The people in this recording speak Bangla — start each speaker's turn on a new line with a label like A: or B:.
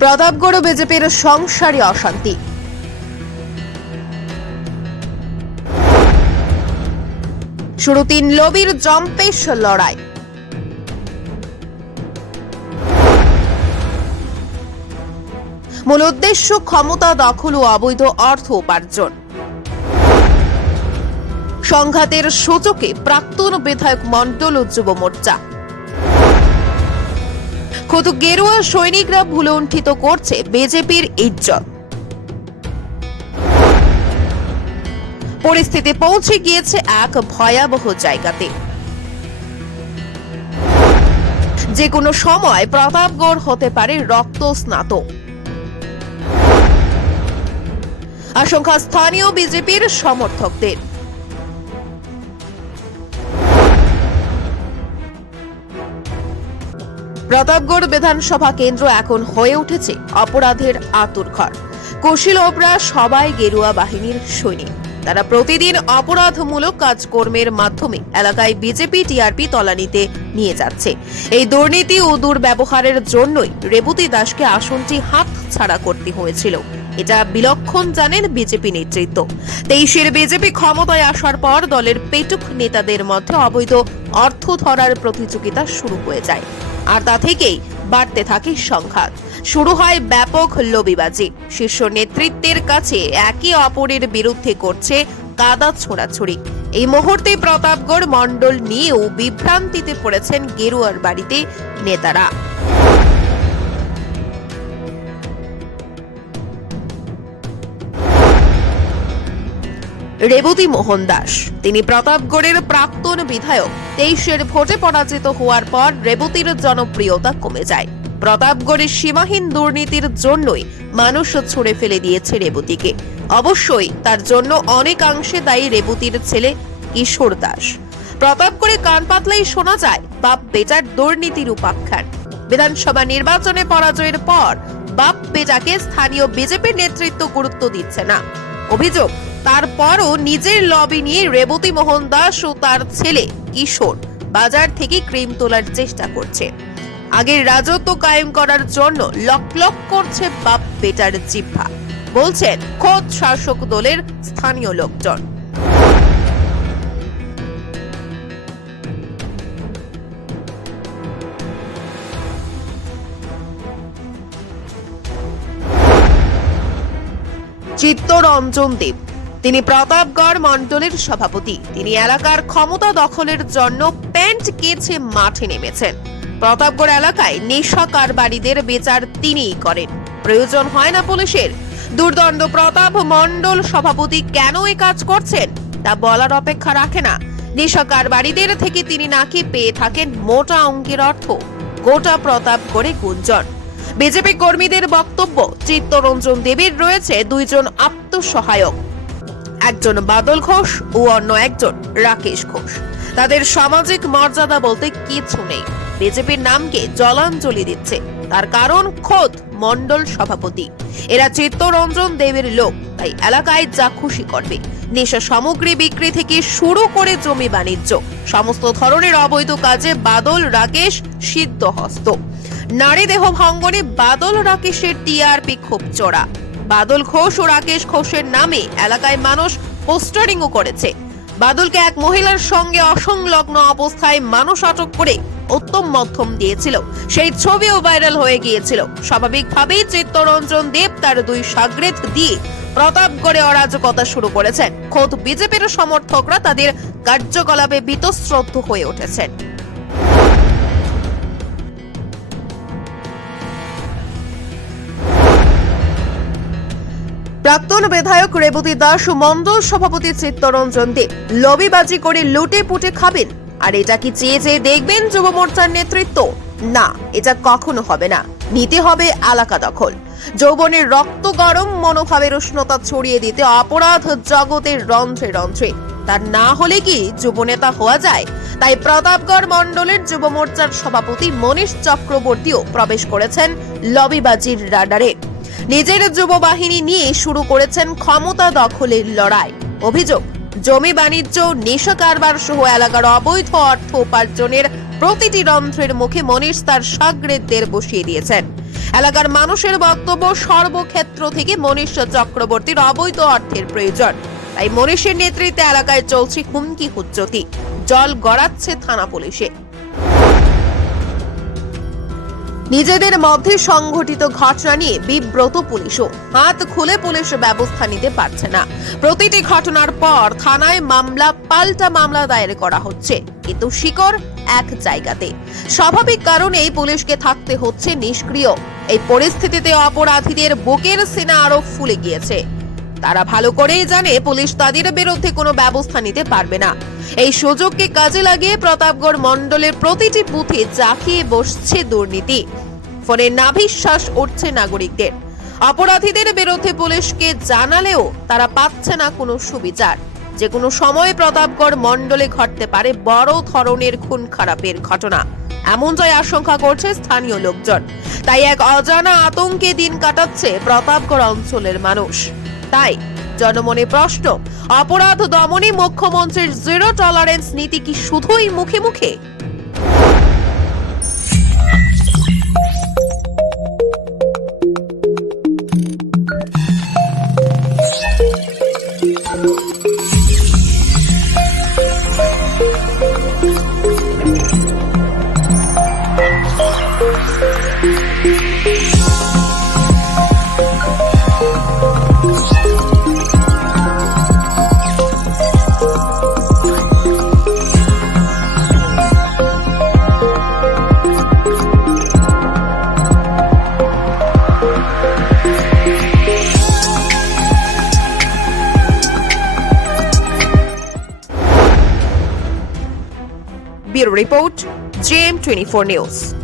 A: প্রতাপগড় বিজেপির সংসারী অশান্তি। শুরু তিন লবির জম্পেশ লড়াই। মূল উদ্দেশ্য ক্ষমতা দখল ও অবৈধ অর্থ উপার্জন। সংঘাতের সূচকে প্রাক্তন বিধায়ক মণ্ডল ও যুব মোর্চা। খোদ গেরুয়া সৈনিকরা ভুলুণ্ঠিত করছে বিজেপির ইজ্জত। পরিস্থিতি পৌঁছে গিয়েছে এক ভয়াবহ জায়গাতে। যে কোনো সময় প্রতাপগড় হতে পারে রক্ত স্নাত আশঙ্কা স্থানীয় বিজেপির সমর্থকদের। প্রতাপগড় বিধানসভা কেন্দ্র এখন হয়ে উঠেছে অপরাধের আতুরঘর কৌশিল ওপরা সবাই গেরুয়া বাহিনীর সৈনিক। তারা প্রতিদিন অপরাধমূলক কাজকর্মের মাধ্যমে এলাকায় বিজেপি, টিআরপি তলানিতে নিয়ে যাচ্ছে। এই দুর্নীতি ও দুর্ব্যবহারের জন্যই রেবতী দাসকে আসনটি হাত ছাড়া করতে হয়েছিল। এটা বিলক্ষণ জানেন বিজেপি নেতৃত্ব। তেইশের বিজেপি ক্ষমতায় আসার পর দলের পেটুক নেতাদের মধ্যে অবৈধ অর্থ ধরার প্রতিযোগিতা শুরু হয়ে যায়। আর তা থেকেই বাড়তে থাকে সংঘাত। শুরু হয় ব্যাপক লবিবাজি। শীর্ষ নেতৃত্বের কাছে একে অপরের বিরুদ্ধে করছে কাদা ছোড়াছুড়ি। এই মুহূর্তে প্রতাপগড় মণ্ডল নিয়েও বিভ্রান্তিতে পড়েছেন গেরুয়ার বাড়িতে নেতারা। রেবতী মোহন দাস। তিনি প্রতাপগড়ের প্রাক্তন বিধায়ক। তেইশের ভোটে পরাজিত হওয়ার পর রেবতীর জনপ্রিয়তা কমে যায়। প্রতাপগড়ের সীমাহীন দুর্নীতির জন্যই মানুষ ছুড়ে ফেলে দিয়েছে রেবতীকে। অবশ্যই তার জন্য অনেকাংশে দায়ী রেবতীর ছেলে কিশোর দাস। প্রতাপগড়ে কান পাতলাই শোনা যায়, বাপ বেটার দুর্নীতির উপাখ্যান। বিধানসভা নির্বাচনে পরাজয়ের পর বাপ বেটাকে স্থানীয় বিজেপির নেতৃত্ব গুরুত্ব দিচ্ছে না। অভিযোগ তারপরও নিজের লবি নিয়ে রেবতী মোহন দাস ও তার ছেলে কিশোর বাজার থেকে ক্রিম তোলার চেষ্টা করছে। আগের রাজত্ব কায়েম করার জন্য লক লক করছে বাপ বেটার জিহ্বা। বলছেন, খোদ শাসক দলের স্থানীয় লোকজন। চিত্তরঞ্জন দেব তিনি প্রতাপগড় মণ্ডলের সভাপতি। তিনি এলাকার ক্ষমতা দখলের জন্য প্যান্ট কেছে মাঠে নেমেছেন। প্রতাপগড় এলাকায় নেশা কারবারিদের বিচার তিনিই করেন। প্রয়োজন হয় না পুলিশের। দুর্দণ্ড প্রতাপ মণ্ডল সভাপতি কেন এই কাজ করছেন তা বলার অপেক্ষা রাখে না। নেশা কারবারিদের থেকে তিনি নাকি পেয়ে থাকেন মোটা অঙ্কের অর্থ। গোটা প্রতাপ করে গুঞ্জন। বিজেপি কর্মীদের বক্তব্য, চিত্তরঞ্জন দেবীর রয়েছে দুইজন আত্মসহায়ক। একজন বাদল ঘোষ ও অন্য একজন রাকেশ ঘোষ। তাদের সামাজিক মর্যাদা বলতে কিছু নেই। বিজেপির নামকে জলাঞ্জলি দিচ্ছে। তার কারণ খোদ মন্ডল সভাপতি। এরা চিত্তরঞ্জন দেবের লোক, তাই এলাকায় যা খুশি করবে। নেশা সামগ্রী বিক্রি থেকে শুরু করে জমি বাণিজ্য, সমস্ত ধরনের অবৈধ কাজে বাদল, রাকেশ সিদ্ধহস্ত। নারী দেহ ভঙ্গনে বাদল, রাকেশের টিআরপি খুব চড়া। বাদল ঘোষ ও রাকেশ ঘোষের নামে এলাকায় মানুষ পোস্টারিংও করেছে। বাদলকে এক মহিলার সঙ্গে অসংলগ্ন অবস্থায় মানুষ আটক করে উত্তম মধ্যম দিয়েছিল। সেই ছবিও ভাইরাল হয়ে গিয়েছিল। স্বাভাবিকভাবেই চিত্তরঞ্জন দেব তার দুই সাগরেদ দিয়ে প্রতাপগড়ে অরাজকতা শুরু করেছেন। খোদ বিজেপির সমর্থকরা তাদের কার্যকলাপে বীতশ্রদ্ধ হয়ে উঠেছেন। প্রাক্তন বিধায়ক রেবতী দাস ও মন্ডল সভাপতি চিত্তরঞ্জন দেব লবিবাজি করে লুটে পুটে খাবেন। আর এটা কি চেয়ে চেয়ে দেখবেন যুব মোর্চার নেতৃত্ব? না, এটা কখনো হবে না। নিতে হবে এলাকা দখল। যৌবনের রক্ত গরম, মনোভাবের উষ্ণতা ছড়িয়ে দিতে অপরাধ জগতের রন্ধ্রে রন্ধ্রে। তার না হলে কি যুবনেতা হওয়া যায়? তাই প্রতাপগড় মণ্ডলের যুব মোর্চার সভাপতি মনীষ চক্রবর্তীও প্রবেশ করেছেন লবিবাজির রাডারে। নিজের যুব বাহিনী নিয়ে শুরু করেছেন ক্ষমতা দখলের লড়াই। অভিযোগ, জমি বাণিজ্য নেশা কারবার সহ এলাকার অবৈধ অর্থ উপার্জনের প্রতিটি রন্ধ্রের মুখে মনীষ তার সাগরেদদের বসিয়ে দিয়েছেন। এলাকার মানুষের বক্তব্য, সর্বক্ষেত্র থেকে মনীষ চক্রবর্তীর অবৈধ অর্থের প্রয়োজন। তাই মনীষের নেতৃত্বে এলাকায় চলছে হুমকি, হুজ্জতি। জল গড়াচ্ছে থানা পুলিশে। নিজেদের মধ্যে সংঘটিত ঘটনা নিয়ে বিব্রত পুলিশও। হাত খুলে পুলিশ ব্যবস্থা নিতে পারছে না। প্রতিটি ঘটনার পর থানায় মামলা, পাল্টা মামলা দায়ের করা হচ্ছে। কিন্তু শিকড় এক জায়গাতে। স্বাভাবিক কারণেই পুলিশকে থাকতে হচ্ছে নিষ্ক্রিয়। এই পরিস্থিতিতে অপরাধীদের বুকের সেনা আরও ফুলে গিয়েছে। তারা ভালো করেই জানে পুলিশ তাদের বিরুদ্ধে কোনো ব্যবস্থা নিতে পারবে না। এই সুযোগকে কাজে লাগিয়ে প্রতাপগড় মণ্ডলের প্রতিটি বুথে জাঁকিয়ে বসছে দুর্নীতি। ফলে নাভিশ্বাস উঠছে নাগরিকদের। অপরাধীদের বিরুদ্ধে পুলিশকে জানালেও তারা পাচ্ছে না কোনো সুবিচার। যে কোনো সময় প্রতাপগড় মণ্ডলে ঘটতে পারে বড় ধরনের খুন খারাপের ঘটনা। এমনটাই আশঙ্কা করছে স্থানীয় লোকজন। তাই এক অজানা আতঙ্কে দিন কাটাচ্ছে প্রতাপগড় অঞ্চলের মানুষ। তাই জনমনে প্রশ্ন, অপরাধ দমনে মুখ্যমন্ত্রীর জিরো টলারেন্স নীতি কি শুধুই মুখে মুখে? thank report Report, JM24 News.